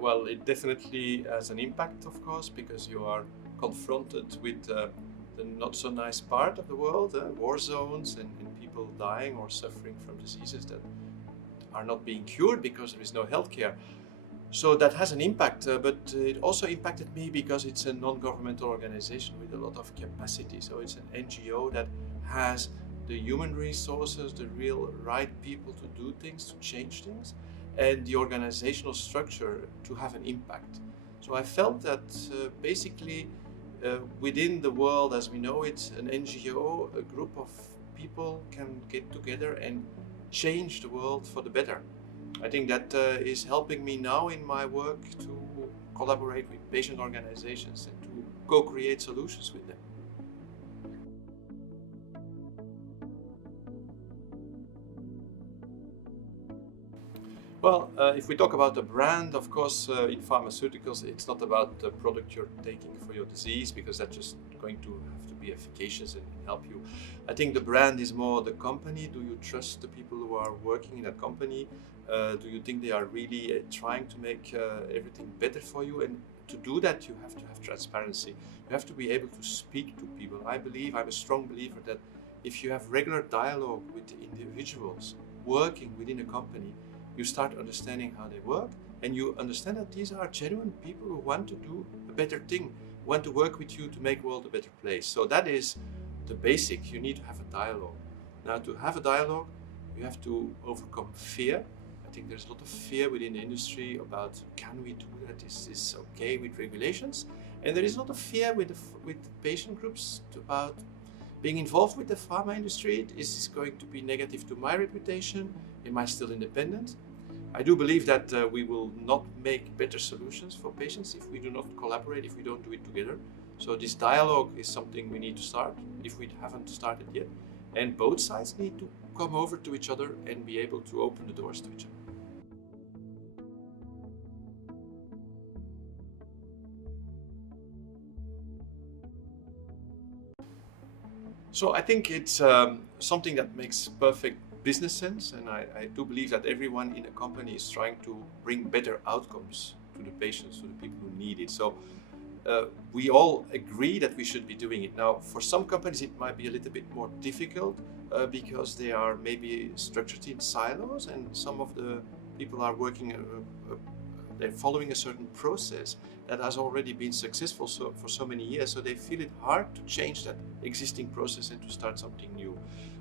Well, it definitely has an impact, of course, because you are confronted with the not so nice part of the world, war zones and people dying or suffering from diseases that are not being cured because there is no healthcare. So that has an impact, but it also impacted me because it's a non-governmental organization with a lot of capacity. So it's an NGO that has the human resources, the real right people to do things, to change things, and the organizational structure to have an impact. So I felt that basically within the world as we know it, an NGO, a group of people can get together and change the world for the better. I think that is helping me now in my work to collaborate with patient organizations and to co-create solutions with them. Well, if we talk about the brand, of course, in pharmaceuticals, it's not about the product you're taking for your disease, because that's just going to have to be efficacious and help you. I think the brand is more the company. Do you trust the people who are working in that company? Do you think they are really trying to make everything better for you? And to do that, you have to have transparency. You have to be able to speak to people. I'm a strong believer that if you have regular dialogue with the individuals working within a company, you start understanding how they work, and you understand that these are genuine people who want to do a better thing, want to work with you to make the world a better place. So that is the basic. You need to have a dialogue. Now, to have a dialogue, you have to overcome fear. I think there's a lot of fear within the industry about, can we do that? Is this okay with regulations? And there is a lot of fear with patient groups about being involved with the pharma industry. Is this going to be negative to my reputation? Am I still independent? I do believe that we will not make better solutions for patients if we do not collaborate, if we don't do it together. So this dialogue is something we need to start if we haven't started yet. And both sides need to come over to each other and be able to open the doors to each other. So I think it's something that makes perfect business sense, and I do believe that everyone in a company is trying to bring better outcomes to the patients, to the people who need it. So we all agree that we should be doing it. Now, for some companies it might be a little bit more difficult because they are maybe structured in silos, and some of the people are working they're following a certain process that has already been successful for so many years, so they feel it hard to change that existing process and to start something new.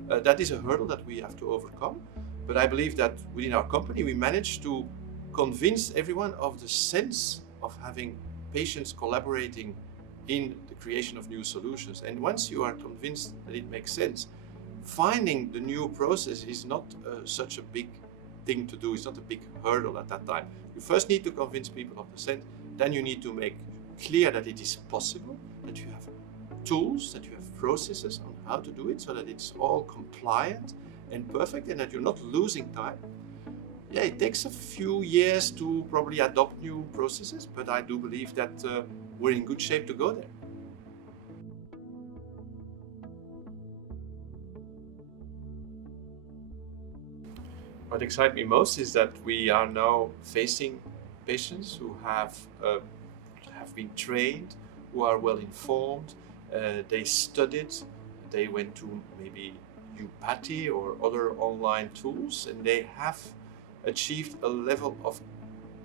That is a hurdle that we have to overcome, but I believe that within our company we managed to convince everyone of the sense of having patients collaborating in the creation of new solutions. And once you are convinced that it makes sense, finding the new process is not such a big thing to do. It's not a big hurdle at that time. You first need to convince people of the sense, then you need to make clear that it is possible, that you have tools, that you have processes on how to do it so that it's all compliant and perfect and that you're not losing time. Yeah, it takes a few years to probably adopt new processes, but I do believe that we're in good shape to go there. What excites me most is that we are now facing patients who have been trained, who are well informed, they studied, they went to maybe Upathy or other online tools, and they have achieved a level of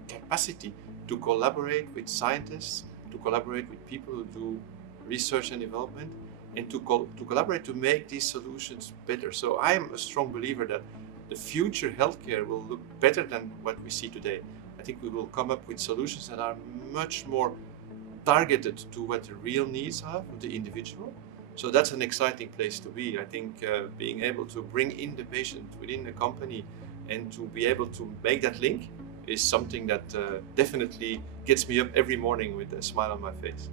capacity to collaborate with scientists, to collaborate with people who do research and development, and to collaborate to make these solutions better. So I am a strong believer that the future healthcare will look better than what we see today. I think we will come up with solutions that are much more targeted to what the real needs are of the individual. So that's an exciting place to be. I think being able to bring in the patient within the company and to be able to make that link is something that definitely gets me up every morning with a smile on my face.